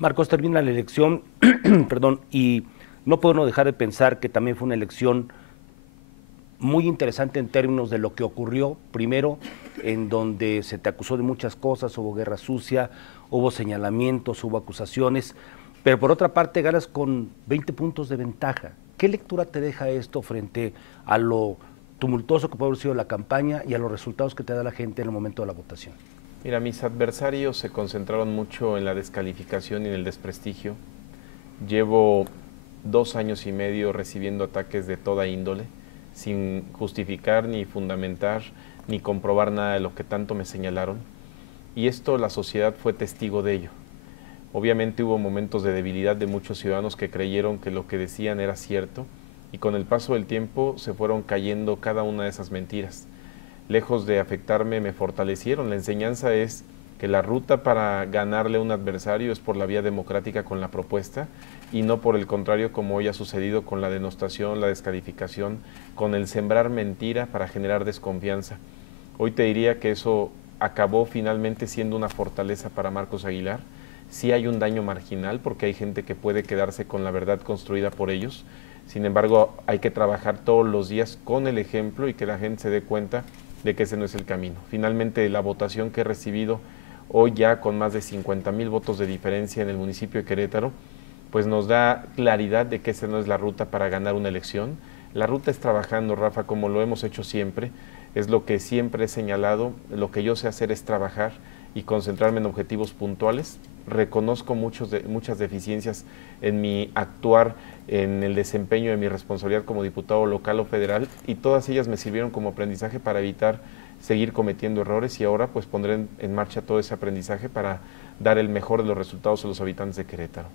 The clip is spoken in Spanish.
Marcos, termina la elección, perdón, y no puedo no dejar de pensar que también fue una elección muy interesante en términos de lo que ocurrió. Primero, en donde se te acusó de muchas cosas, hubo guerra sucia, hubo señalamientos, hubo acusaciones, pero por otra parte ganas con 20 puntos de ventaja. ¿Qué lectura te deja esto frente a lo tumultuoso que puede haber sido la campaña y a los resultados que te da la gente en el momento de la votación? Mira, mis adversarios se concentraron mucho en la descalificación y en el desprestigio. Llevo 2 años y medio recibiendo ataques de toda índole, sin justificar ni fundamentar ni comprobar nada de lo que tanto me señalaron. Y esto la sociedad fue testigo de ello. Obviamente hubo momentos de debilidad de muchos ciudadanos que creyeron que lo que decían era cierto y con el paso del tiempo se fueron cayendo cada una de esas mentiras. Lejos de afectarme, me fortalecieron. La enseñanza es que la ruta para ganarle a un adversario es por la vía democrática con la propuesta y no por el contrario como hoy ha sucedido con la denostación, la descalificación, con el sembrar mentira para generar desconfianza. Hoy te diría que eso acabó finalmente siendo una fortaleza para Marcos Aguilar. Sí hay un daño marginal porque hay gente que puede quedarse con la verdad construida por ellos. Sin embargo, hay que trabajar todos los días con el ejemplo y que la gente se dé cuenta de que ese no es el camino. Finalmente, la votación que he recibido hoy ya con más de 50,000 votos de diferencia en el municipio de Querétaro, pues nos da claridad de que esa no es la ruta para ganar una elección. La ruta es trabajando, Rafa, como lo hemos hecho siempre, es lo que siempre he señalado, lo que yo sé hacer es trabajar y concentrarme en objetivos puntuales. Reconozco muchas deficiencias en mi actuar, en el desempeño de mi responsabilidad como diputado local o federal y todas ellas me sirvieron como aprendizaje para evitar seguir cometiendo errores y ahora pues pondré en marcha todo ese aprendizaje para dar el mejor de los resultados a los habitantes de Querétaro.